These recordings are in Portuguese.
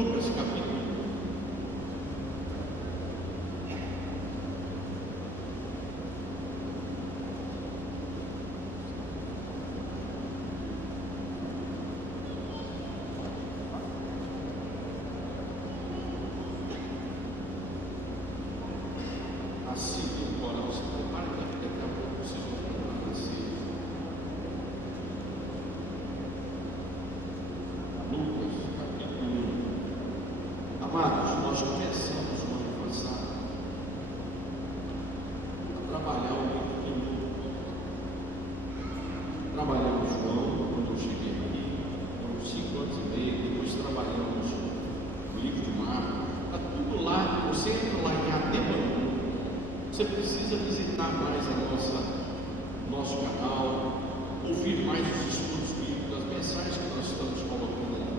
Lucas capítulo 1. Assim que o coral se prepara, daqui a pouco vocês vão preparar assim. Lucas capítulo 1. Amados, nós começamos no ano passado a trabalhar o livro de Lucas. Trabalhamos João, quando eu cheguei aqui, foram 5 anos e meio. Depois trabalhamos o livro de Marcos. Está tudo lá. Você entra lá em Ademanu. Você precisa visitar mais nosso canal, ouvir mais os estudos bíblicos, as mensagens que nós estamos colocando ali.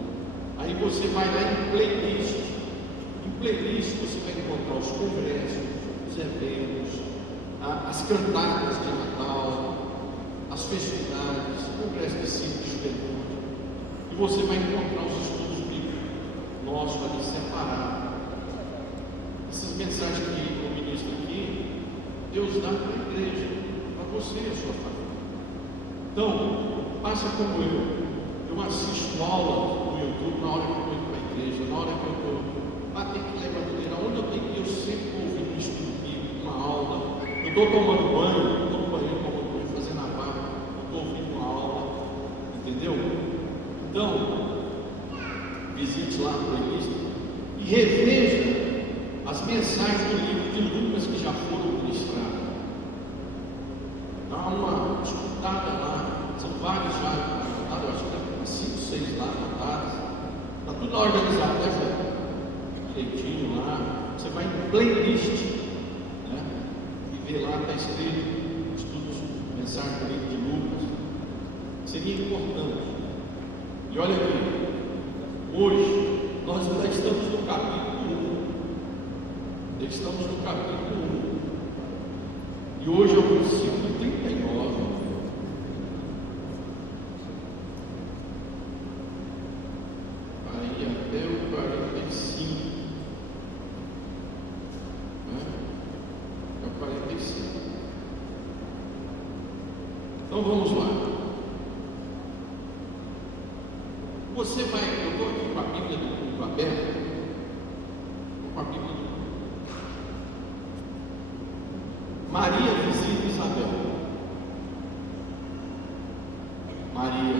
Aí você vai lá em playlist. Em playlist você vai encontrar os congressos, os eventos, as cantadas de Natal, as festividades, o congresso de ciclo de juventude. E você vai encontrar os estudos bíblicos nossos ali separados. Essas mensagens que eu ministro aqui, Deus dá para a igreja, para você e a sua família. Então, faça como eu assisto aula no YouTube na hora que eu estou indo para a igreja, na hora que eu estou, tem que ler a bandeira, onde eu tenho que ir, eu sempre vou ouvir um estudo bíblico, uma aula. Eu estou tomando banho, estou no banheiro tomando banho, fazendo a barba, eu estou ouvindo uma aula, entendeu? Então, visite lá a playlist e reveja as mensagens do livro de Lucas que já foram ministradas. Dá uma escutada lá, são vários já anotados, eu acho que tem 5, 6 lá anotados. Está tudo organizado, né, João? Direitinho lá. Você vai em playlist, né? E vê lá, está escrito estudos, mensagem do livro de Lucas. Seria importante. E olha aqui, hoje nós já estamos no capítulo 1. Estamos no capítulo 1 e hoje é o versículo 39. Aí até o 45, né? É o 45. Então vamos lá. Você vai, eu estou aqui com a Bíblia do Culto aberta, com a Bíblia do Maria visita Isabel. Maria,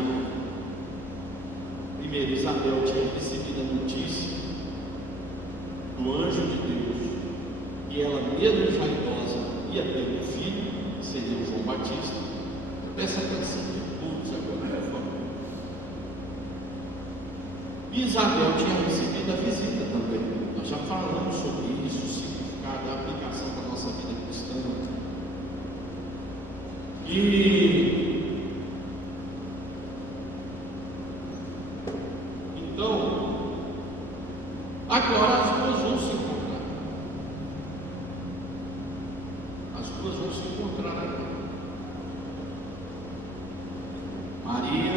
primeiro, Isabel tinha recebido a notícia do anjo de Deus e ela, mesmo já idosa, ia ter um filho, que seria o João Batista. Presta atenção de todos agora, por favor. E Isabel tinha recebido a visita também. Nós já falamos sobre isso, o significado da aplicação da nossa vida cristã. E então, agora as duas vão se encontrar. As duas vão se encontrar agora. Maria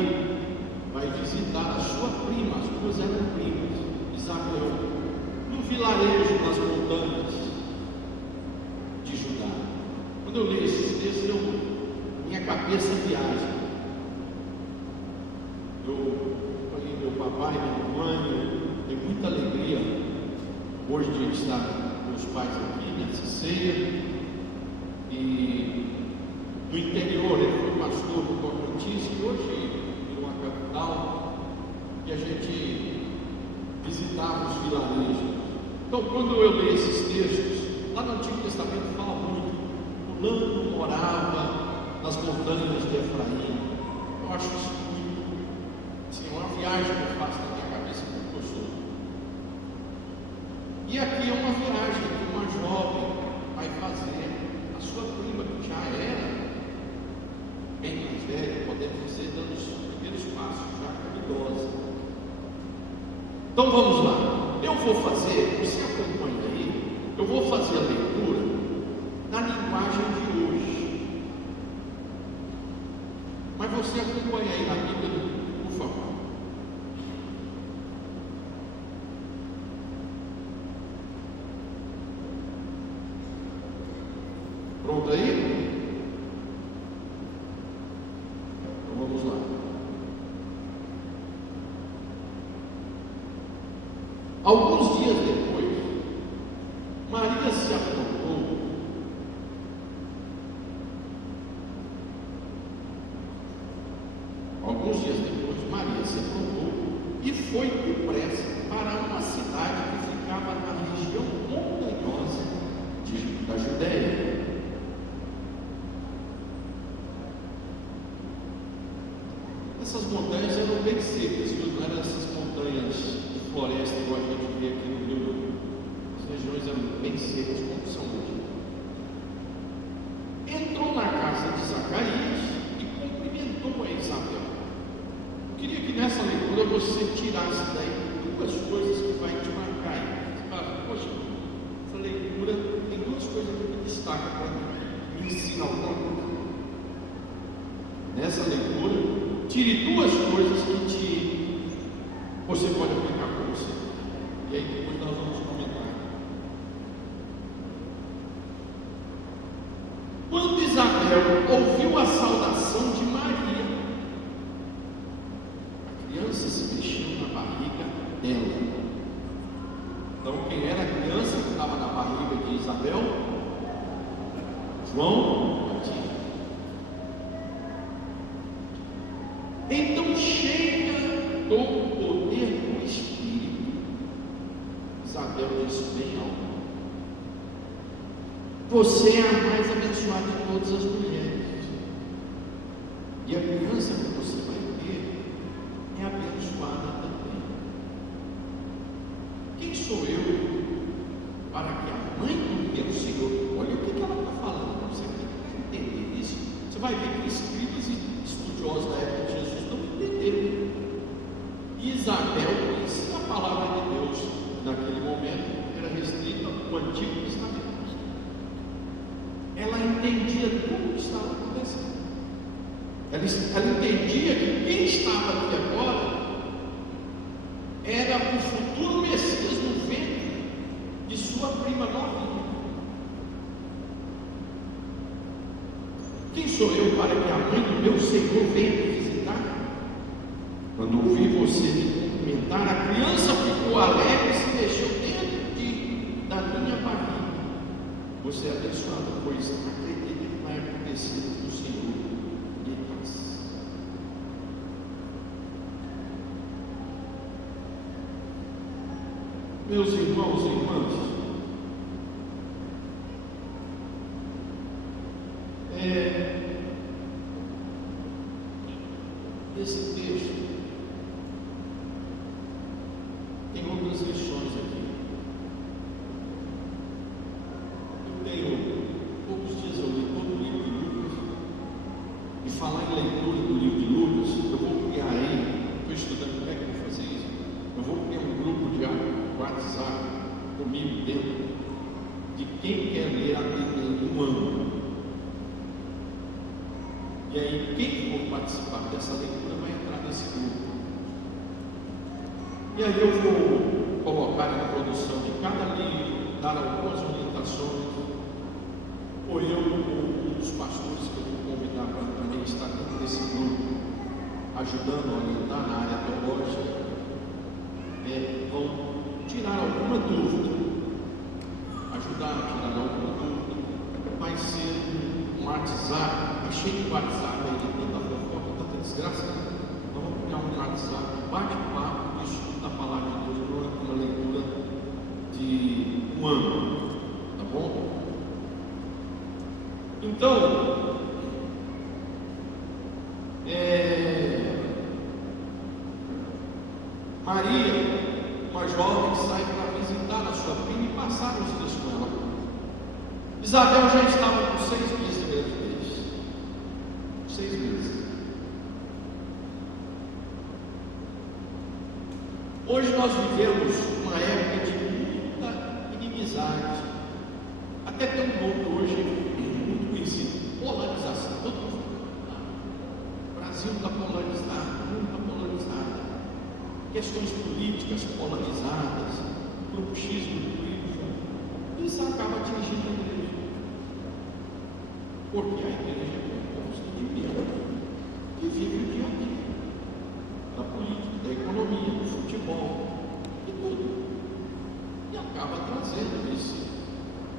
vai visitar a sua prima, as duas eram primas, Isabel, no vilarejo das montanhas de Judá. Quando eu leio esses textos, minha cabeça viaja. Eu falei, meu papai, minha mãe, tenho muita alegria hoje de estar com meus pais aqui nessa ceia. E do interior, ele foi pastor do Tocantins, que hoje é uma capital, e a gente visitava os vilarejos. Então, quando eu leio esses textos, lá no Antigo Testamento fala muito, fulano morava nas montanhas de Efraim. Eu acho isso muito, assim, uma viagem que eu faço na minha cabeça como eu sou. E aqui é uma viagem que uma jovem vai fazer, a sua prima, que já era bem mais velha, podemos dizer, dando os primeiros passos, já como idosa. Então vamos lá, eu vou fazer, você acompanha aí, eu vou fazer a leitura na linguagem de hoje. Mas você acompanha aí na Bíblia, por favor. Pronto aí? Então vamos lá. Alguns dias depois, Maria se aprontou e foi depressa para uma cidade que ficava na região montanhosa da Judéia. Essas montanhas eram bem secas, não eram essas montanhas de floresta igual a gente vê aqui no Rio. As regiões eram bem secas, como são hoje. Entrou na casa de Zacarias e cumprimentou a Isabel. Eu queria que nessa leitura você tirasse daí duas coisas que vai te marcar. Você fala, poxa, essa leitura tem duas coisas que me destacam para mim, me ensina alguma coisa. Nessa leitura, tire duas coisas que você pode aplicar para você. E aí depois nós vamos comentar. Quando Isabel ouviu a saudação de Maria, a criança se mexeu na barriga dela. Então, quem era a criança que estava na barriga de Isabel? João Batista. Então, cheia do poder do Espírito, Isabel disse bem alto: você é a mais abençoada de todas as mulheres, e a criança que você vai ter é abençoada também. Quem sou eu para que a mãe do meu Senhor, olha o que ela está falando, você tem que entender isso. Você vai ver que escribas e estudiosos da época de Jesus não entenderam. Isabel disse a palavra de Deus naquele momento era restrita ao Antigo Testamento. Ela entendia tudo o que estava acontecendo. Ela entendia que quem estava aqui agora era o futuro Messias no ventre de sua prima novinha. Quem sou eu para que a mãe do meu Senhor venha me visitar? Quando ouvi você me cumprimentar, a criança ficou alegre e se mexeu dentro da minha barriga. Você é abençoado, pois acredita que vai acontecer com o Senhor lhe faz. Meus irmãos e irmãs, esse texto tem outras lições aqui. Eu tenho poucos dias eu li todo o livro de Lucas, e falar em leitura do livro de Lucas, eu vou criar aí, estou estudando como é que eu vou fazer isso. Eu vou criar um grupo de WhatsApp comigo dentro de quem quer ler a Bíblia em um ano. E aí, quem for participar dessa leitura vai entrar nesse grupo. E aí eu vou colocar a introdução de cada livro, dar algumas orientações, ou eu, ou um dos pastores que eu vou convidar para também estar dentro desse grupo, ajudando a orientar na área teológica, vão tirar alguma dúvida, ajudar a tirar alguma dúvida. Vai ser um WhatsApp, está cheio de WhatsApp aí, de tanta fofoca, tanta desgraça. Nós vamos criar um WhatsApp, bate-papo, estudo da palavra de Deus, uma leitura de um ano, tá bom? Então, Maria, uma jovem, sai para visitar a sua prima e passar os dias com ela. Isabel já estava com 6 meses de gravidez. 6 meses. Hoje nós vivemos uma época de muita inimizade. Até tem um nome hoje muito conhecido: polarização. Todo mundo fala, o Brasil está polarizado, o mundo está polarizado. Questões políticas polarizadas, grupo X, grupo Y. Isso acaba atingindo a igreja. Porque a igreja é composta de membros que vivem o dia a dia, da política, da economia, do futebol, de tudo. E acaba trazendo isso.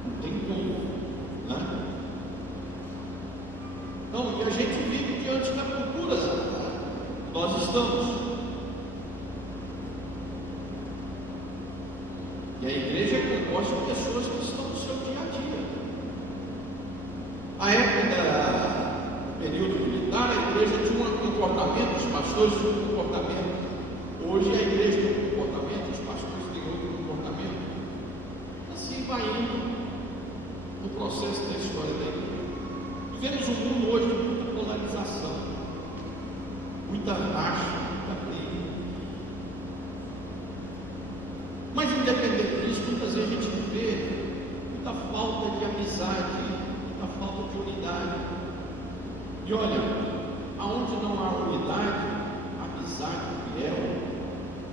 Não tem como, né? Então, e a gente vive diante da cultura que nós estamos. E a igreja é composta de pessoas que estão no seu dia a dia. A época do período militar, a igreja tinha um comportamento, os pastores tinham um comportamento. Hoje a igreja tem um comportamento, os pastores têm outro comportamento. Assim vai indo no processo da história da igreja. Vivemos um mundo hoje de muita polarização, muita racha, muita briga. Mas independente disso, muitas vezes a gente vê muita falta de amizade, muita falta de unidade. E olha, aonde não há unidade, amizade, fiel,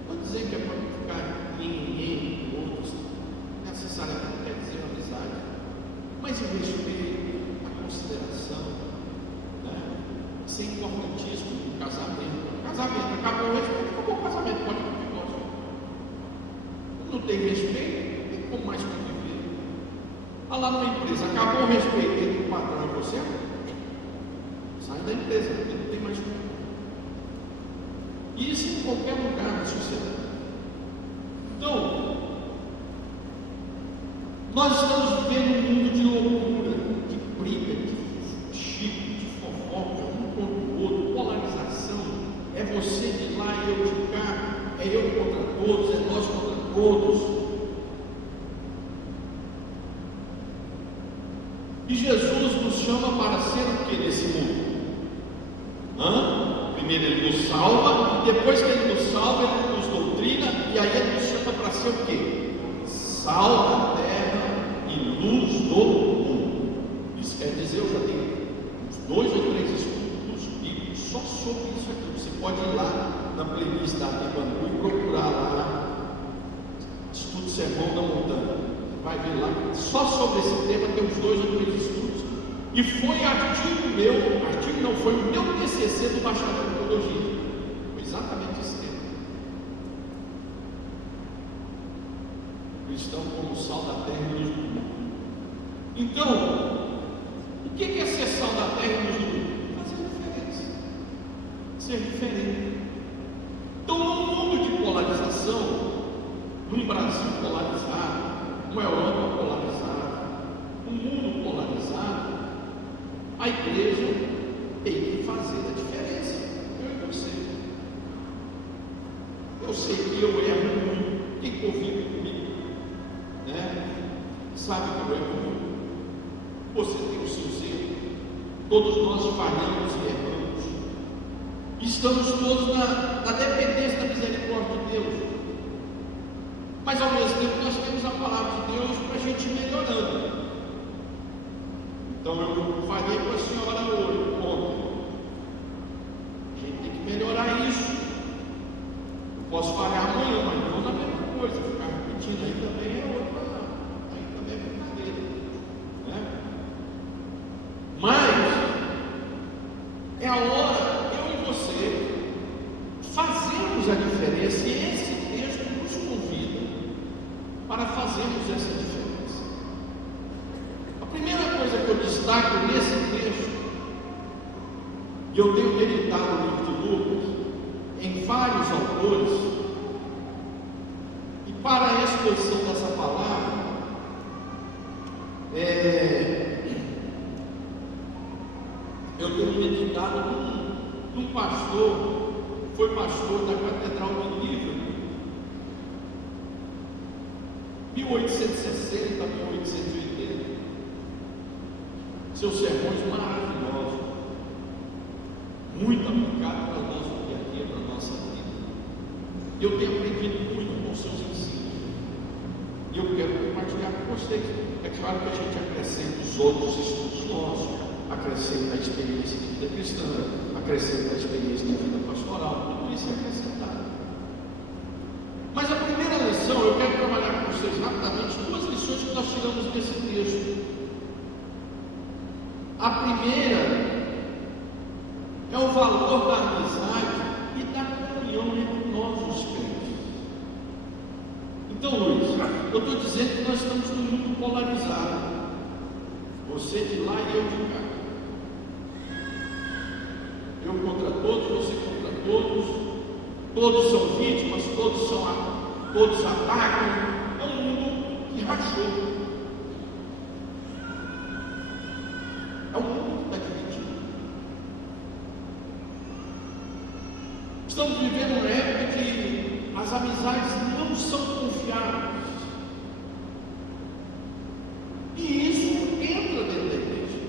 vou dizer que é para ficar ninguém com outros, necessariamente quer dizer amizade, mas o respeito, a consideração, né? Isso é importantíssimo no casamento. Casamento, acabou o respeito, acabou o casamento, pode continuar. Não tem respeito, não tem como mais conviver. Lá numa empresa, acabou o respeito entre o patrão e você, sai da empresa, porque não tem mais como. E isso em qualquer lugar da sociedade. Então, nós estamos vivendo um mundo de loucura, de briga, de chico, de fofoca, um contra o outro, polarização. É você de lá e eu de cá, é eu contra todos, é nós contra todos. E Jesus nos chama para ser o que nesse mundo? Primeiro ele nos salva, e depois que ele nos salva, ele nos doutrina, e aí ele nos chama para ser o que? Sal da terra e luz do mundo. Isso quer dizer, eu já tenho uns 2 ou 3 estudos bíblicos só sobre isso aqui. Você pode ir lá na playlist da Bangu e procurar lá Estudo Sermão da Montanha. Você vai ver lá, só sobre esse tema tem uns 2 ou 3 estudos. E foi foi o meu TCC do bacharel em teologia. Foi exatamente esse tema. Cristão como sal da terra e luz do mundo. Então, o que é ser sal da terra e luz do mundo? Fazer diferença. Ser diferente. Então, num mundo de polarização, num Brasil polarizado, uma Europa polarizada, um mundo polarizado, a igreja tem que fazer a diferença. Eu e você. Eu sei que eu erro muito. Quem convive comigo, né, sabe que eu erro muito. Você tem o seu erros. Todos nós falhamos e erramos. Estamos todos na dependência da misericórdia de Deus. Mas ao mesmo tempo nós temos a palavra de Deus para a gente ir melhorando. Então eu falei com a senhora hoje, ontem. A gente tem que melhorar isso. Eu posso falhar amanhã, mas não na mesma coisa. Ficar repetindo aí também é outra. Aí também é brincadeira, né? Mas é a hora, eu e você, fazermos a diferença. E esse texto nos convida para fazermos essa diferença. A primeira coisa que eu destaco nesse texto, e eu tenho meditado no livro de Lucas, em vários autores, e para a exposição dessa palavra, eu tenho meditado num pastor, foi pastor da Catedral de Líbano, 1860 a 1880, seus sermões maravilhosos, muito aplicado para o nosso dia a dia, para a nossa vida. Eu tenho aprendido muito com seus ensinos, e eu quero compartilhar com vocês. É claro que a gente acrescenta os outros estudos nossos, acrescenta a experiência de vida cristã, acrescenta a experiência de vida pastoral, tudo isso é acrescentado. Mas a primeira lição, eu quero trabalhar com vocês rapidamente 2 lições que nós tiramos desse texto. A primeira é o valor da amizade e da comunhão entre nós, os crentes. Então, Luiz, eu estou dizendo que nós estamos num mundo polarizado. Você de lá e eu de cá. Eu contra todos, você contra todos. Todos são vítimas, todos atacam. É um mundo que rachou. É um mundo que está dividido. Estamos vivendo uma época que as amizades não são confiáveis. E isso entra dentro da igreja.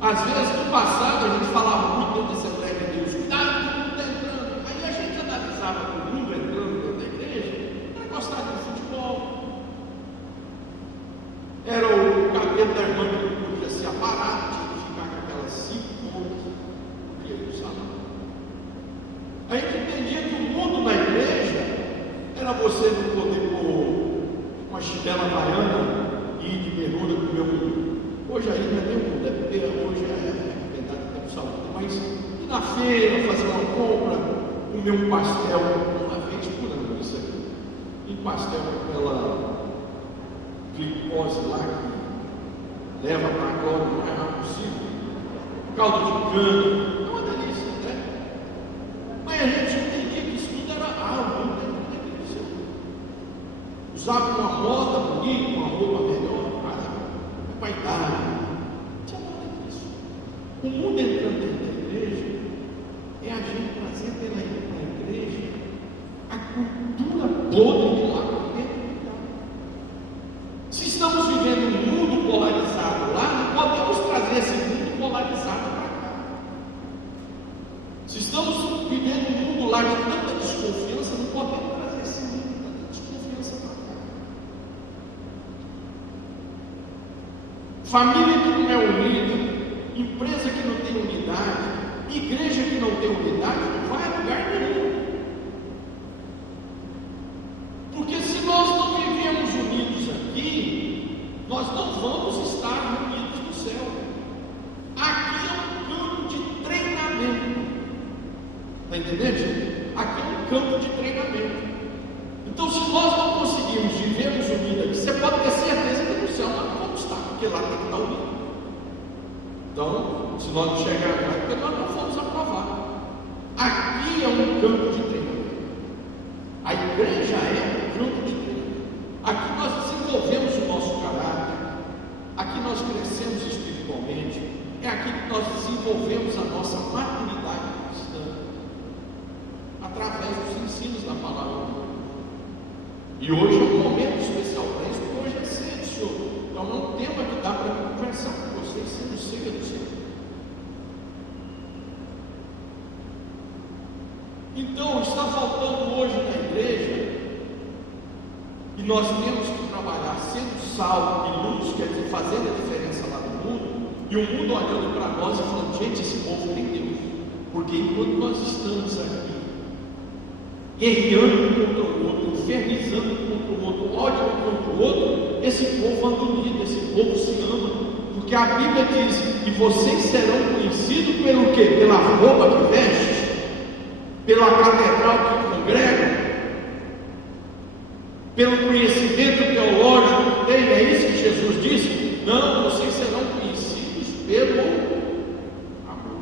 Às vezes, no passado, a gente falava muito dentro da Assembleia de Deus, cuidado que o mundo está entrando. Aí a gente analisava que o mundo entrando dentro da igreja, era gostar de futebol. Era o cabelo da irmã que não podia ser aparado, tinha que ficar com aquelas 5 pontas que ele usava. A gente entendia que o mundo na igreja era você não poder pôr uma chinela baiana e ir de bermuda com o meu. Hoje ainda não é nem mundo, é porque hoje é verdade que tem saúde, mas ir na feira, fazer uma compra, comer um pastel uma vez por ano, isso aqui. E pastel com aquela glicose lá que leva para agora o mais rápido possível. Caldo de cana, é uma delícia, né? Mas a gente entendia que isso tudo era algo, não tem delícia. Usava uma moda bonita, uma roupa melhor, para vaidade. Não tinha nada disso. O mundo entrando dentro da igreja é a gente trazer pela igreja a cultura podre de lá para dentro. Se estamos vivendo um mundo polarizado lá, não podemos trazer esse mundo polarizado para cá. Se estamos vivendo um mundo lá de tanta desconfiança, não podemos trazer esse mundo de tanta desconfiança para cá. Família que não é unida, empresa que não tem unidade, igreja que não tem unidade, não vai a lugar nenhum. Porque se nós não vivemos unidos aqui, nós não vamos estar unidos no céu. Aqui é um campo de treinamento. Está entendendo, gente? Aqui é um campo de treinamento. Então, se nós não conseguirmos vivermos unidos aqui, você pode ter certeza que no céu nós não vamos estar, porque lá tem que estar unido. Então, se nós não chegarmos lá, é porque nós não fomos aprovados. Aqui é um campo de treinamento. A igreja é um campo de treinamento. Aqui nós desenvolvemos o nosso caráter. Aqui nós crescemos espiritualmente. É aqui que nós desenvolvemos a nossa maturidade cristã, através dos ensinos da palavra de Deus. E hoje é um momento especial para isso, porque hoje é cedo, Senhor. Então é um tema que dá para conversar com vocês, sendo cedo, Senhor. Então, está faltando hoje na igreja, e nós temos que trabalhar sendo sal e luz, quer dizer, fazendo a diferença lá no mundo, e o mundo olhando para nós e falando, gente, esse povo tem Deus, porque enquanto nós estamos aqui, guerreando contra o outro, infernizando contra o outro, ódio contra o outro, esse povo anda unido, esse povo se ama, porque a Bíblia diz, e vocês serão conhecidos pelo quê? Pela roupa que veste, pela catedral que congrega, pelo conhecimento teológico que tem, é isso que Jesus disse? Não, vocês serão conhecidos pelo amor,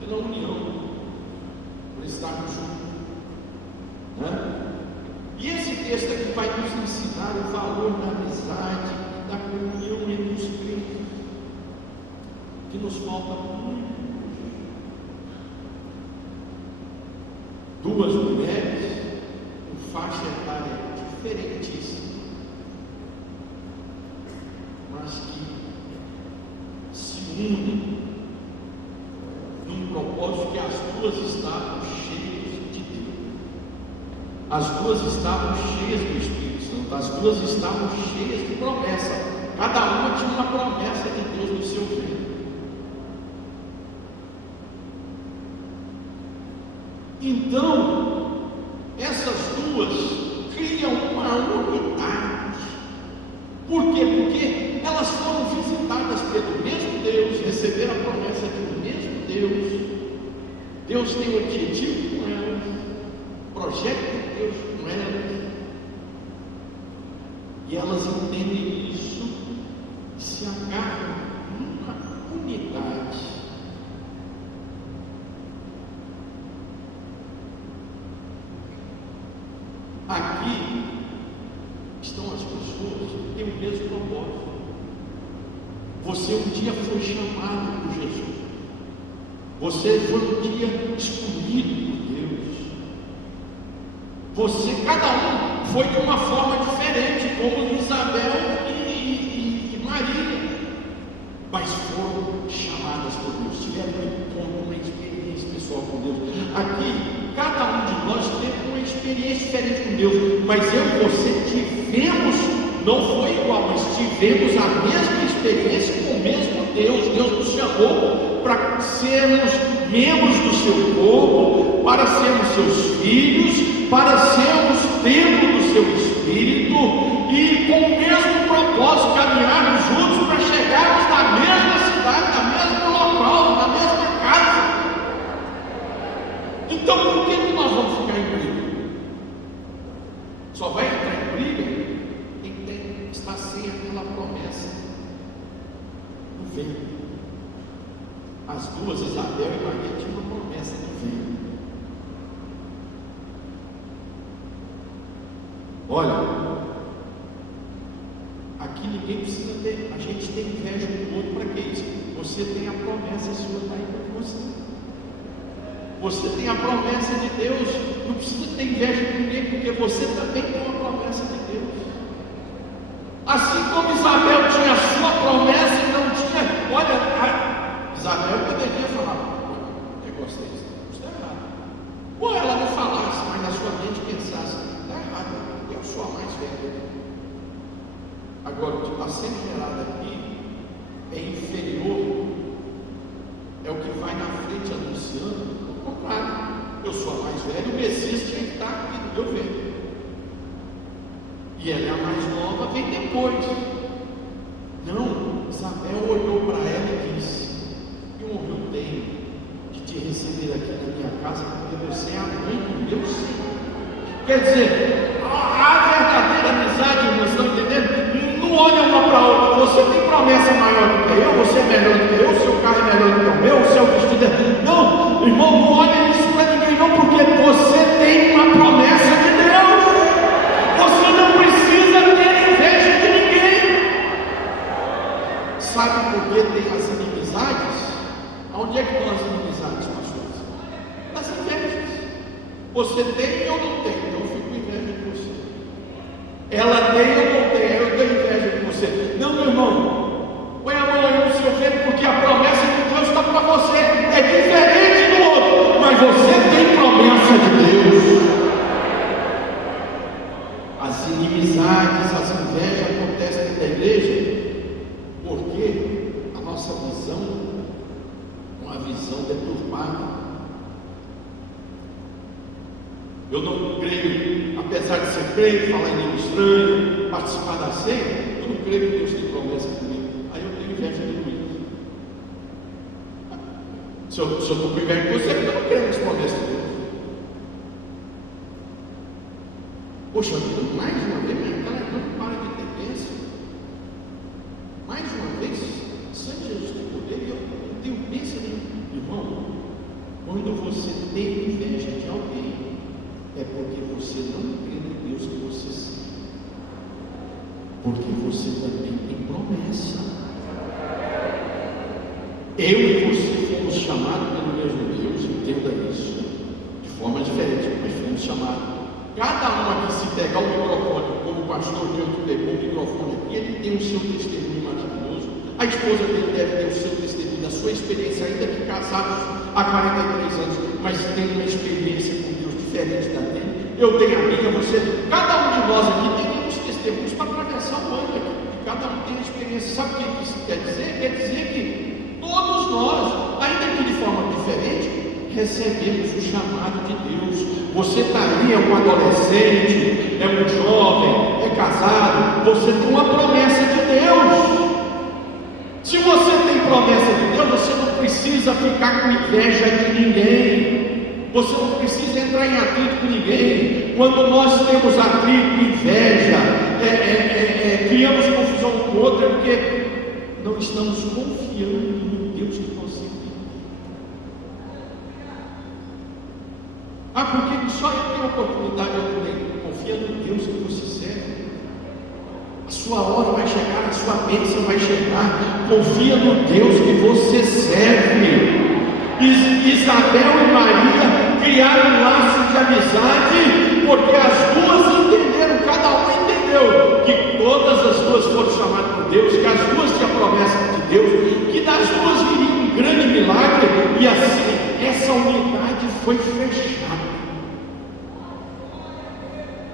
pela união, por estarmos juntos, né? E esse texto aqui vai nos ensinar o valor da amizade e da comunhão entre os crentes, que nos falta muito. Duas mulheres com faixa etária diferentíssima, mas que se unem num propósito que as duas estavam cheias de Deus. As duas estavam cheias do Espírito Santo, as duas estavam cheias de promessa. Cada uma tinha uma promessa de Deus no seu ventre. Então, essas duas criam uma unidade. Por quê? Porque elas foram visitadas pelo Deus tem objetivo com elas, projeto de Deus com elas, e elas entendem isso e se agarram numa unidade. Aqui estão as pessoas que têm o mesmo propósito. Você um dia foi chamado por Jesus. Você foi um dia escolhido por Deus. Você, cada um, foi de uma forma diferente, como Isabel e Maria. Mas foram chamadas por Deus, tiveram um encontro, uma experiência pessoal com Deus. Aqui, cada um de nós teve uma experiência diferente com Deus, mas eu e você tivemos, não foi igual, mas tivemos a mesma experiência com o mesmo Deus. Deus nos chamou para sermos membros do seu povo, para sermos seus filhos, para sermos templo do seu Espírito, e com o mesmo propósito, caminharmos juntos para chegarmos na mesma cidade, na mesmo local, na mesma casa. Então por que nós vamos ficar em briga? Só vai entrar em briga quem está sem aquela promessa no ventre. As duas, Isabel e Maria, tinham uma promessa no ventre. Olha, aqui ninguém precisa ter, a gente tem inveja do outro. Para que isso? Você tem a promessa sua, está aí para você. Você tem a promessa de Deus, não precisa ter inveja de ninguém, porque você também tem uma promessa de Deus. Assim como Isabel tinha a sua promessa e não tinha, olha, Isabel poderia falar, negócio desse, isso está errado. Ou ela não falasse, mas na sua mente pensasse, está errado, eu sou a mais velha. Agora, o que está sendo gerado aqui é inferior, é o que vai na frente anunciando. Ao contrário, eu sou a mais velha, o Messias tinha que estar aqui no meu ventre, e ela é a mais nova, vem depois. Não, Isabel olhou para ela e disse: eu tenho de te receber aqui na minha casa, porque você é a mãe do meu Senhor. Quer dizer, a verdadeira amizade, irmãos, estão entendendo? Não olha uma para a outra. Você tem promessa maior do que eu, você é melhor do que eu, seu carro é melhor do que o meu, o seu vestido é... Não, irmão, não olha isso para ninguém não, porque você tem uma promessa de Deus. Você não precisa ter inveja de ninguém. Sabe por que tem as inimizades? Onde é que estão as inimizades, pastores? Nas invejas. Você tem ou não tem? Então eu fico com inveja de você. Ela tem ou não tem? Eu tenho inveja de você. Não, meu irmão, põe a mão aí no seu ventre, porque a promessa de Deus está para você. É diferente do outro, mas você tem promessa de Deus. As inimizades, as invejas acontecem dentro da igreja porque a nossa visão é uma visão deturpada. Eu não creio, apesar de ser crente, falar em língua estranha, participar da ceia, eu não creio que Deus tem promessa comigo. Aí eu tenho inveja de Deus. Se eu estou com inveja de você, eu não creio nas promessas de Deus. Poxa vida, mais uma vez, minha cara não para de ter bênção. Mais uma vez, Santo Jesus tem poder e eu não tenho bênção nenhuma. Irmão, quando você tem inveja de alguém, é porque você não crê no Deus que você serve. Porque você também tem promessa. Eu e você fomos chamados pelo mesmo Deus, entenda isso, de forma diferente, mas fomos chamados. Cada um aqui, se pegar o microfone, como o pastor Nilton pegou o microfone aqui, ele tem o seu testemunho maravilhoso. A esposa dele deve ter o seu testemunho, a sua experiência, ainda que casados há 43 anos, mas tem uma experiência com Deus diferente da dele. Eu tenho a minha, você, cada um de nós aqui tem uns testemunhos para atravessar o ano aqui. Cada um tem a experiência. Sabe o que isso quer dizer? Quer dizer que todos nós, ainda que de forma diferente, recebemos o chamado de Deus. Você está aí, é um adolescente, é um jovem, é casado, você tem uma promessa de Deus. Se você tem promessa de Deus, você não precisa ficar com inveja de ninguém. Você não precisa entrar em atrito com ninguém. Quando nós temos atrito, inveja, criamos confusão com o outro, é porque não estamos confiando no Deus que nós servimos. Porque só eu tenho oportunidade, eu também. Confia no Deus que você serve. A sua hora vai chegar, a sua bênção vai chegar. Confia no Deus que você serve. Isabel e Maria criaram um laço de amizade, porque as duas entenderam, cada uma entendeu que todas as duas foram chamadas por Deus, que as duas tinham a promessa de Deus, que das duas viria um grande milagre, e assim essa unidade foi fechada.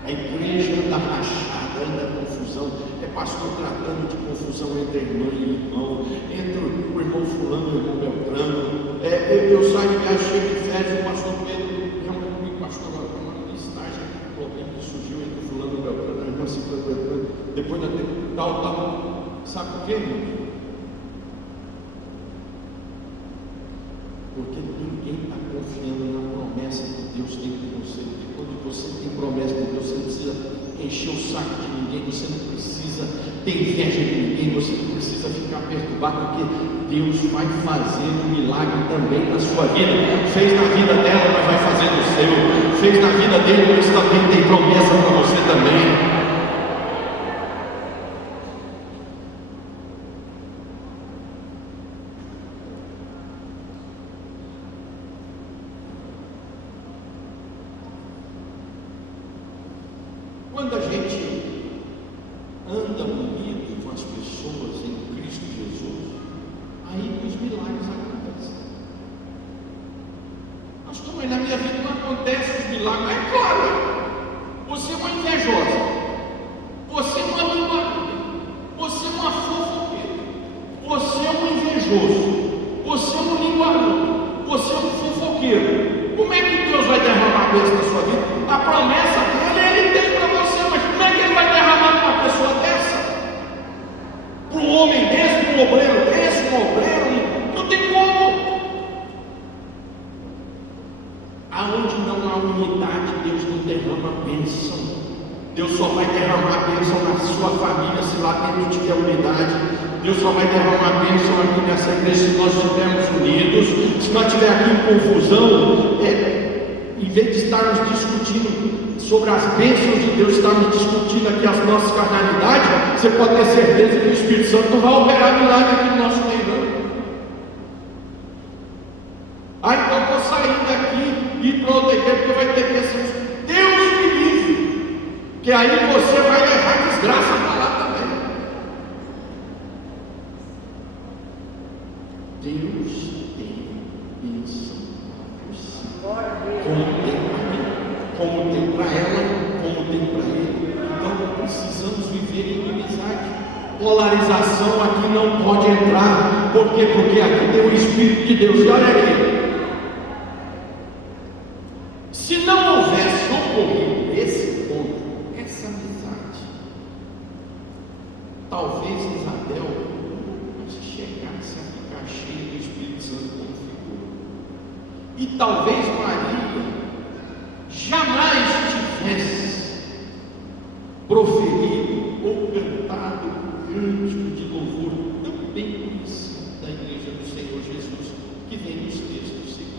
A igreja anda rachada, anda confusão. É pastor tratando de confusão entre irmã e irmão, entre o irmão fulano e o irmão Beltrano. Eu saio de viagem cheio de férias, o pastor Pedro reuniu comigo, pastor, agora uma listagem de problema que surgiu entre o fulano e o Beltrano, a irmã Ciclano Beltrano, depois da tal. Sabe por quê, irmão? Porque ninguém está confiando na promessa que Deus tem com você. Porque quando você tem promessa de Deus, você não precisa encher o saco de ninguém, você não precisa ter inveja de ninguém, você não precisa ficar perturbado, porque Deus vai fazer um milagre também na sua vida. Fez na vida dela, mas vai fazer no seu. Fez na vida dele, mas também tem promessa para você também. Quando a gente anda unido com as pessoas em Cristo Jesus, aí que os milagres acontecem. Pastor, mas na minha vida não acontecem os milagres. É claro, você é uma invejosa, você é uma mimada, você é uma fofoqueira, você é um invejoso, você é um linguarudo, você é um fofoqueiro. Como é que Deus vai derramar a bênção na sua vida? A promessa dele, ele tem para você, mas como é que ele vai derramar para uma pessoa dessa? Para um homem desse, para um obreiro desse, um obreiro, não tem como. Aonde não há unidade, Deus não derrama a bênção. Deus só vai derramar a bênção na sua família, se lá dentro tiver unidade. Deus só vai derramar a bênção aqui nessa igreja se nós estivermos unidos. Se nós estivermos aqui em confusão, em vez de estarmos discutindo sobre as bênçãos de Deus, estarmos discutindo aqui as nossas carnalidades, você pode ter certeza que o Espírito Santo não vai operar milagre aqui no nosso meio, não. Então eu vou sair daqui e ir para outra igreja, porque vai ter bênçãos. Deus me livre, que aí você vai levar desgraça para lá também. Deus tem bênção para você, como tem para mim, como tem para ela, como tem para ele. Então não precisamos viver em inimizade. Polarização aqui não pode entrar. Por quê? Porque aqui tem o Espírito de Deus. E olha aqui, se não houvesse ocorrido esse ponto, essa amizade, talvez Isabel não chegasse a ficar cheia do Espírito Santo como ficou. E talvez Maria jamais tivesse proferido ou cantado o cântico de louvor tão bem conhecido da igreja do Senhor Jesus, que vem nos textos seguintes.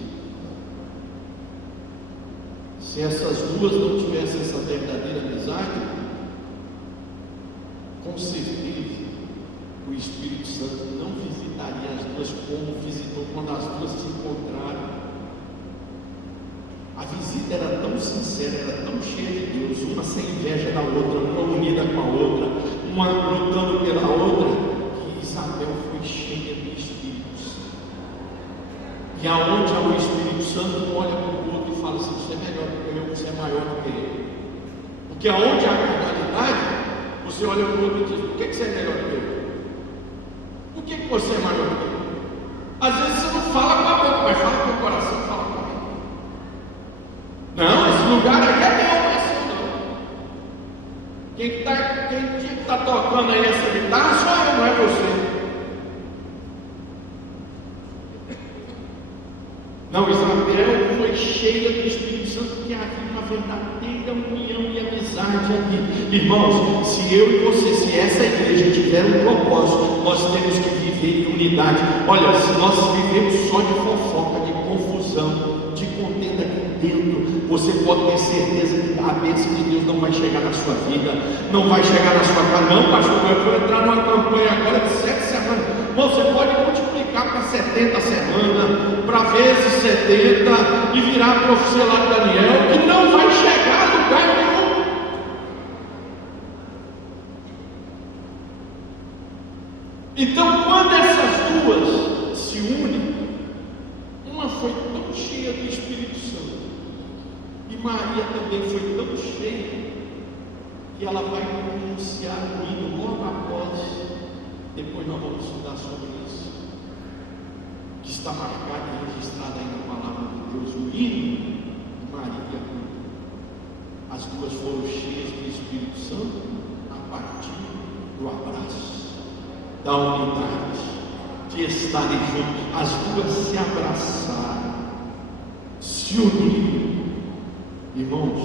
Se essas duas não tivessem essa verdadeira amizade, com certeza o Espírito Santo não visitaria as duas como visitou quando as duas se encontraram. A visita era tão sincera, era tão cheia de Deus, uma sem inveja da outra, uma unida com a outra, uma lutando pela outra, que Isabel foi cheia do Espírito Santo. E aonde há o Espírito Santo, um olha para o outro e fala assim: você é melhor do que eu, você é maior do que eu. Porque aonde há carnalidade, você olha para o outro e diz: por que você é melhor do que eu? Por que você é maior do que eu? Às vezes você não fala com a boca, mas fala com o coração, fala com a mente. Não, esse lugar aqui é meu, não é seu não. Quem tinha que estar tocando aí essa guitarra sou eu, não é você. Não, Isabel foi cheia do Espírito Santo, que havia uma verdadeira união e amizade ali. Irmãos, se eu e você, se essa igreja tiver um propósito, nós temos que viver em unidade. Olha, se nós vivemos só de fofoca, de confusão, de contenda aqui dentro, você pode ter certeza que a bênção de Deus não vai chegar na sua vida, não vai chegar na sua casa. Não, pastor, eu vou entrar numa campanha agora de 7 semanas. Bom, você pode multiplicar para 70 semanas, para vezes 70, e virar a profecia lá de Daniel, que não vai chegar a lugar nenhum. Então, quando essas duas se unem, uma foi tão cheia do Espírito Santo, e Maria também foi tão cheia, que ela vai pronunciar o hino logo após. Depois nós vamos estudar sobre isso, que está marcado e registrado aí na palavra de Deus, o hino de Maria. As duas foram cheias do Espírito Santo a partir do abraço, da unidade, de estarem juntos. As duas se abraçaram, se uniram. Irmãos,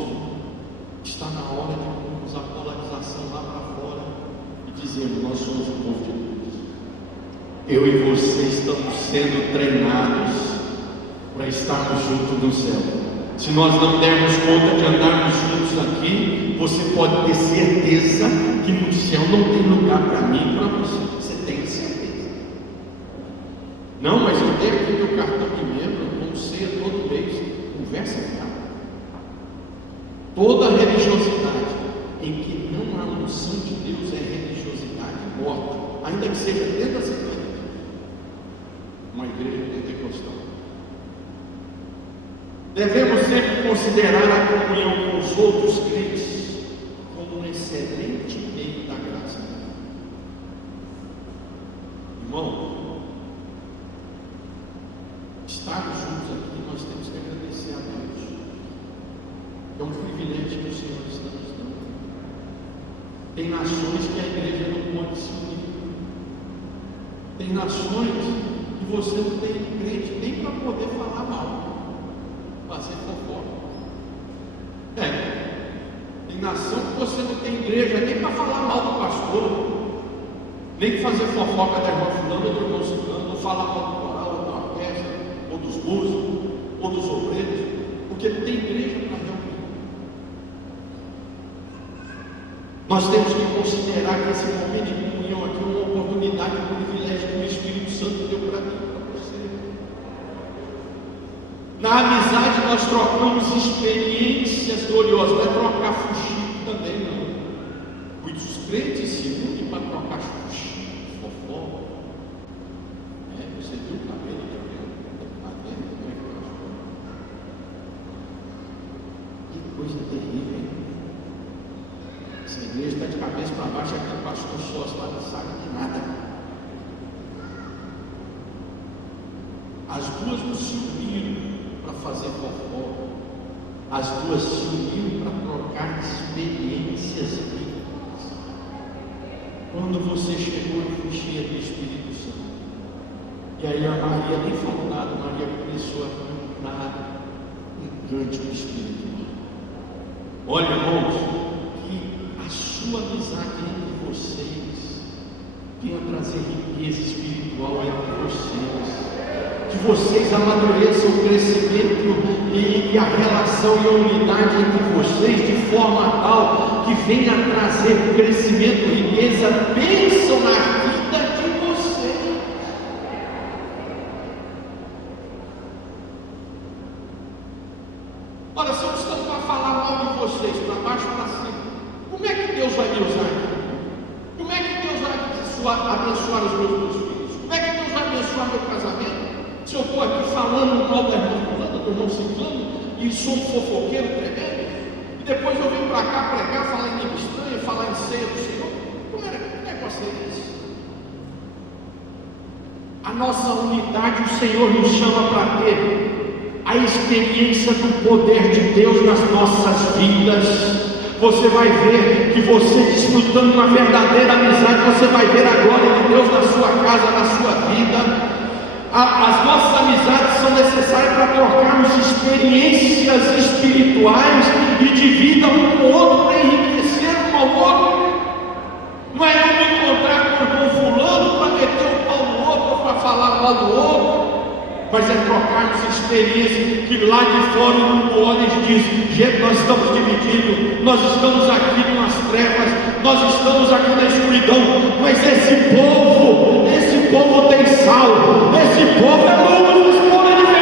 está na hora de pormos a polarização lá para fora e dizermos: nós somos o povo de Deus. Eu e você estamos sendo treinados para estarmos juntos no céu. Se nós não dermos conta de andarmos juntos aqui, você pode ter certeza que no céu não tem lugar para mim e para você. Você tem certeza? Não, mas eu tenho aqui meu cartão de membro, eu como ceia todo mês. Conversa fiada. Toda religiosidade em que não há unção de Deus é religiosidade morta, ainda que seja dentro da cidade. Uma igreja pentecostal. Devemos sempre considerar a comunhão com os outros crentes como um excelente meio da graça. Irmão, estarmos juntos aqui, nós temos que agradecer a Deus. É um privilégio que o Senhor está nos dando. Tem nações que a igreja não pode se unir. Tem nações que você não tem crente nem para poder falar mal, fazer fofoca. Tem nação que você não tem igreja nem para falar mal do pastor, nem fazer fofoca da irmã fulana ou do irmão ciclano, ou falar mal do coral, ou da orquestra, ou dos músicos, ou dos obreiros, porque não tem igreja para reunir. Nós temos que considerar que esse momento de comunhão aqui é uma oportunidade, um privilégio que o Espírito Santo deu para mim e para você. Na amizade nós trocamos experiências gloriosas, não é trocar fuxico também não. Muitos crentes se unem para trocar fuxico, fofoca. Você viu o cabelo de alguém? Lá dentro, como é que eu acho? Que coisa terrível, hein? Essa igreja está de cabeça para baixo, aquele pastor sócio lá não sabe de nada. As duas não se uniram para fazer fofoca, as duas se uniram para trocar experiências vivas. Quando você chegou e foi cheia do Espírito Santo, e aí a Maria nem falou nada, Maria começou a cantar um cântico do Espírito. Olha, irmãos, sua amizade entre vocês venha trazer riqueza espiritual entre vocês, que vocês amadureçam o crescimento e a relação e a unidade entre vocês de forma tal que venha trazer crescimento, riqueza, bênção na vida de vocês. Olha, se eu estou para falar mal de vocês, para baixo para cima, como é que Deus vai me usar aqui? Como é que Deus vai abençoar os meus filhos? Como é que Deus vai abençoar meu casamento? Se eu estou aqui falando mal da irmã fulana, do irmão ciclano, e sou um fofoqueiro tremendo, e depois eu venho para cá pregar, falar em língua estranha, falar em ceia do Senhor, como é que vai ser isso? A nossa unidade, o Senhor nos chama para ter a experiência do poder de Deus nas nossas vidas. Você vai ver que você desfrutando uma verdadeira amizade, você vai ver a glória de Deus na sua casa, na sua vida. As nossas amizades são necessárias para trocarmos experiências espirituais e de vida um com o outro para enriquecer um ao outro. Não é eu me encontrar com o irmão fulano para meter o pau no outro, para falar mal do outro, mas é trocarmos experiências que lá de fora o mundo olha e diz: gente, nós estamos divididos, nós estamos aqui nas trevas, nós estamos aqui na escuridão, mas esse povo tem sal, esse povo é luz, esse povo é diferente.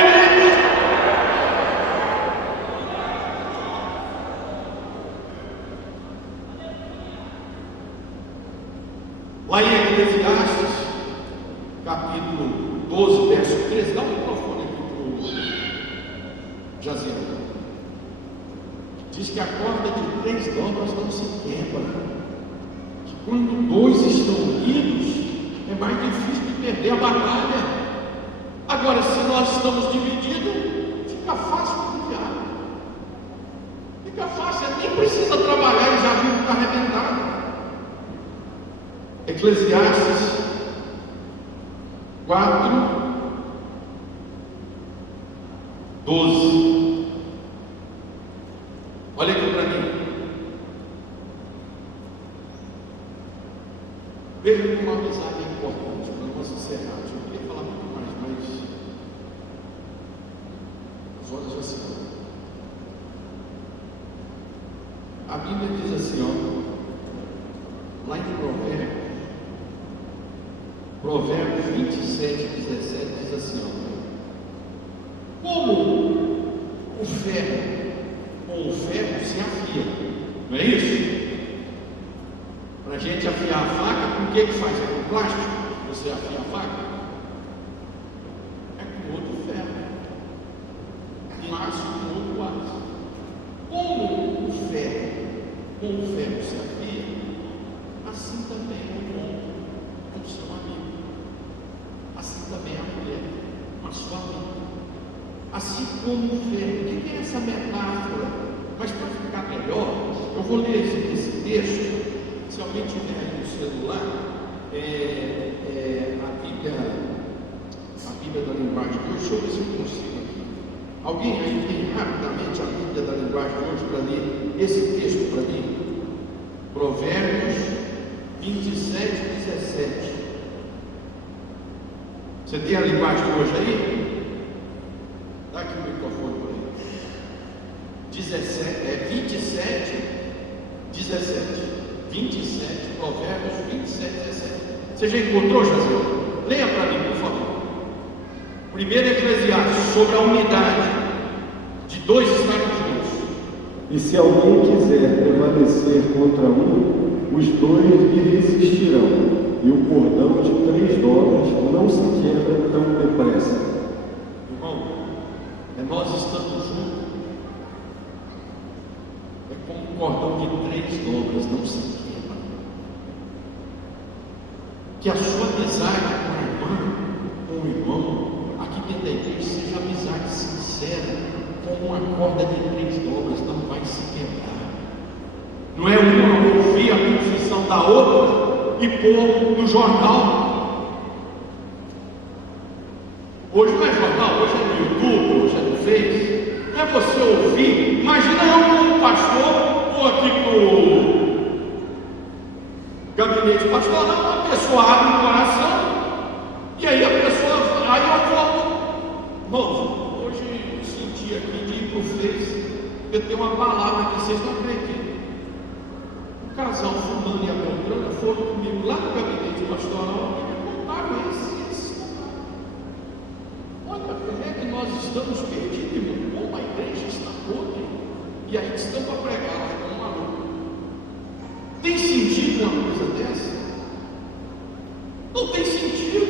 Lá em Eclesiastes, capítulo 12, verso 13, dá um microfone aqui para o Jaziel. Diz que a corda de 3 dobras não se quebra, que quando 2 estão unidos, é mais difícil de perder a batalha. Agora, se nós estamos divididos, fica fácil de guiar. Fica fácil, nem precisa trabalhar e já viu que está arrebentado. Eclesiastes 4, 12. Olha aqui para mim. Veja como a amizade é importante para a nossa sociedade. Eu queria falar muito mais, mas as horas já se vão. A Bíblia diz assim, ó, lá em Provérbios 27, 17, diz assim, ó: como o ferro com o ferro se afia, não é isso? Para a gente afiar a faca, com o que faz? É com plástico? Você afia a faca? É com outro ferro, um aço com outro aço. Como o ferro com o ferro se afia, assim também é o homem com o seu amigo, assim também é a mulher com a sua amiga. Assim como o ferro. O que é essa metáfora? Mas para ficar melhor, eu vou ler esse texto. Se alguém tiver aí no celular, a Bíblia da linguagem de hoje, deixa eu ver se eu consigo aqui. Alguém aí tem rapidamente a Bíblia da linguagem de hoje para ler esse texto para mim? Provérbios 27, 17. Você tem a linguagem de hoje aí? Dá aqui o microfone para ele. 27, 17. 27, Provérbios 27, 17. Você já encontrou, Jaziel? Leia para mim, por favor. Primeiro Eclesiastes, sobre a unidade de 2 estarem juntos. E se alguém quiser prevalecer contra um, os 2 lhe resistirão, e o cordão de 3 dobras não se quebra tão depressa. Irmão, nós estamos juntos. É como um cordão de 3 dobras, não se quebra. Que a sua amizade com a irmã, com o irmão, aqui dentro da igreja, seja amizade sincera, como uma corda de 3 dobras, não vai se quebrar. Não é uma ouvir a confissão da outra e pôr no jornal. Hoje não é jornal, hoje é no YouTube, hoje é no Face. Não é você ouvir. Imagina eu como pastor, vou aqui para gabinete pastoral, uma pessoa abre o coração, e aí a pessoa, aí eu falo: irmãos, hoje eu senti aqui de ir para o Face, eu tenho uma palavra que vocês não acreditam. O casal fulano e a Beltrana foram comigo lá no gabinete pastoral e me contaram esse. Olha, como é que nós estamos perdidos, irmão? Como a igreja está podre, e aí estão para pregar lá com um maluco. Tem sentido uma coisa dessa? Não tem sentido.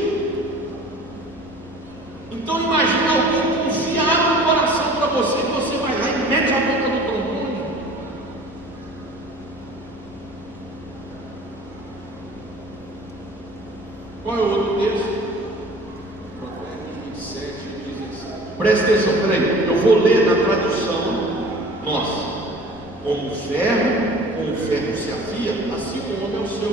Então imagina alguém confiar no coração para você, que você vai lá e mete a boca no trombone. Qual é o outro texto? Provérbios 27, 17. Presta atenção, peraí, eu vou ler na tradução nossa. Como o ferro se afia, assim o homem é o seu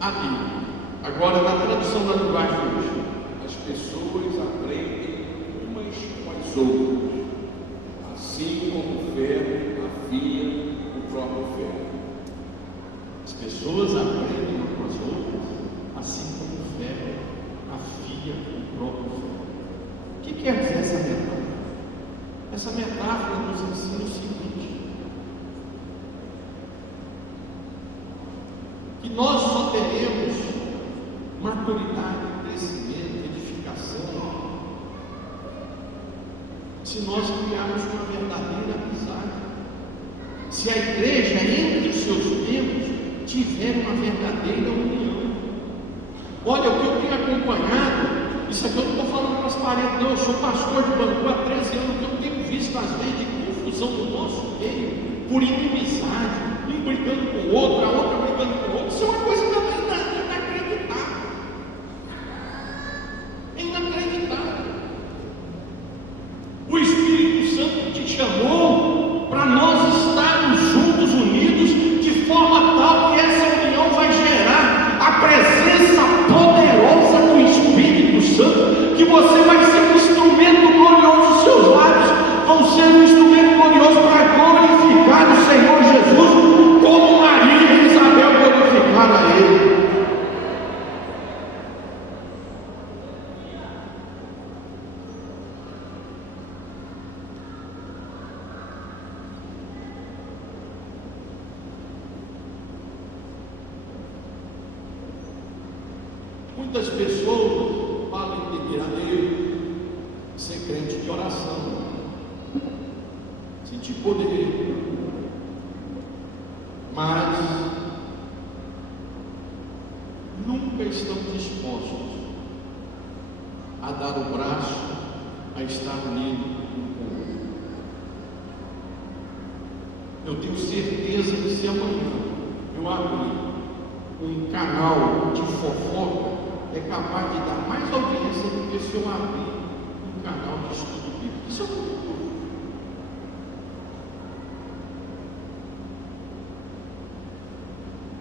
amigo. Agora, na tradução da linguagem de hoje, as pessoas aprendem umas com as outras. afia o próprio ferro. As pessoas aprendem umas com as outras, assim como o ferro afia o próprio ferro. O que quer dizer essa metáfora? Essa metáfora nos ensina o seguinte: que nós só teremos maturidade, crescimento, edificação, se nós criarmos uma verdadeira amizade, se a igreja entre os seus membros tiver uma verdadeira união. Olha, o que eu tenho acompanhado, isso aqui eu não estou falando para as paredes, não, eu sou pastor de Bangu há 13 anos, que eu tenho visto às vezes de confusão no nosso meio, por inimizade, um brigando com o outro, a outra brigando com o outro. Isso é uma coisa inacreditável. É inacreditável. O Espírito Santo te chamou para nós estarmos juntos, unidos, de forma tal que essa união vai gerar a presença poderosa do Espírito Santo, que você vai ser um instrumento glorioso, os seus lábios vão ser um instrumento glorioso para glorificar o Senhor Jesus, como Maria e Isabel glorificaram a Ele. Muitas pessoas falam em temer a Deus, ser crente de oração, sentir poder, mas nunca estão dispostos a dar o braço, a estar unido um com o outro. Eu tenho certeza que se amanhã eu abrir um canal de fofoca, é capaz de dar mais audiência do que se eu abrir um canal de estudo bíblico. Isso é muito.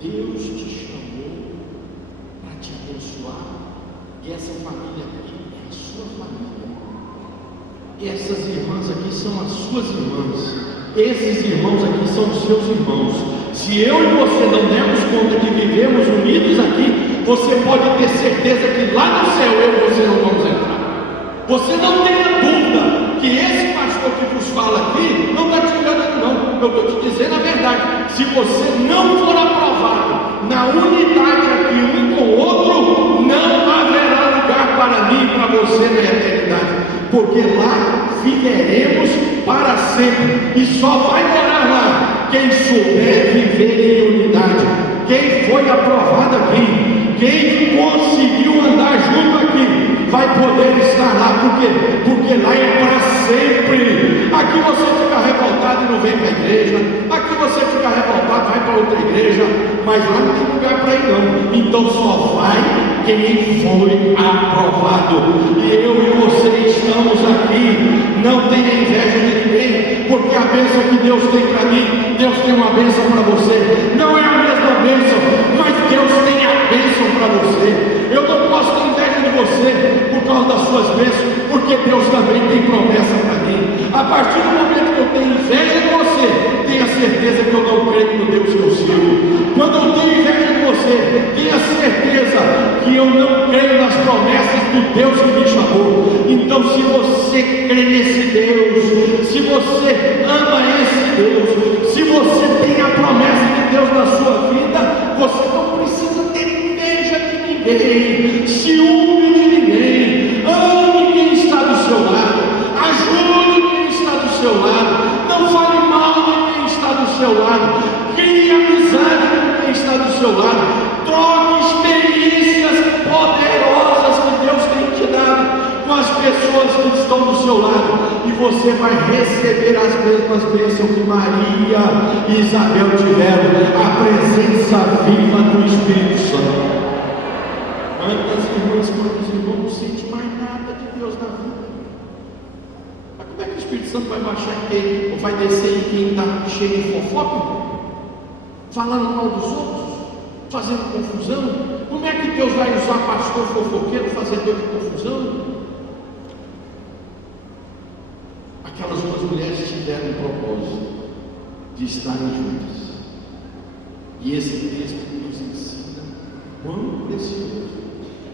Deus te chamou para te abençoar, e essa família aqui é a sua família, e essas irmãs aqui são as suas irmãs, esses irmãos aqui são os seus irmãos. Se eu e você não dermos conta de vivermos unidos aqui, você pode ter certeza que lá no céu eu e você não vamos entrar. Você não tenha dúvida que esse pastor que vos fala aqui não está te enganando, não. Eu estou te dizendo a verdade. Se você não for aprovado na unidade aqui um com o outro, não haverá lugar para mim e para você na eternidade, porque lá viveremos para sempre, e só vai morar lá quem souber viver em unidade, quem foi aprovado aqui, quem conseguiu andar junto aqui, vai poder estar lá. Por quê? Porque lá é para sempre. Aqui você fica revoltado e não vem para a igreja, aqui você fica revoltado, vai para outra igreja, mas lá não tem lugar para ir não. Então só vai quem foi aprovado, e eu e você estamos aqui. Não tenha inveja de ninguém, porque a bênção que Deus tem para mim, Deus tem uma bênção para você. Não é a mesma bênção, mas Deus tem a bênção para você. Eu não posso ter inveja de você por causa das suas bênçãos, porque Deus também tem promessa para mim. A partir do momento que eu tenho inveja de você, tenha certeza que eu não creio no Deus que eu sirvo. Quando eu tenho inveja de você, tenha certeza que eu não creio nas promessas do Deus que me chamou. Então, se você crê nesse Deus, se você ama esse Deus, se você tem a promessa de Deus na sua vida, você não precisa ter inveja de ninguém, ciúme de ninguém. Ame quem está do seu lado, ajude quem está do seu lado, não fale mal de quem está do seu lado, crie amizade com quem está do seu lado, troque experiências poderosas que Deus tem te dado com as pessoas que estão do seu lado, e você vai receber as mesmas bênçãos que Maria e Isabel tiveram, a presença viva do Espírito Santo. Quantas irmãs, quantos irmãos não sentem mais nada de Deus na vida? Mas como é que o Espírito Santo vai baixar em quem, ou vai descer em quem está cheio de fofoca, falando mal dos outros, fazendo confusão? Como é que Deus vai usar pastor fofoqueiro, fazedor de confusão? Aquelas duas mulheres tiveram um propósito de estarem juntos. E esse texto nos ensina quão precioso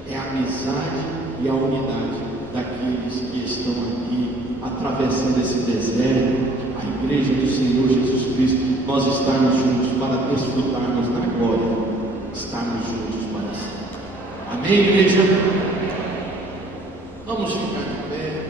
é a amizade e a unidade daqueles que estão aqui atravessando esse deserto, a igreja do Senhor Jesus Cristo. Nós estarmos juntos para desfrutarmos da glória, estarmos juntos para sempre. Amém, igreja? Vamos ficar de pé.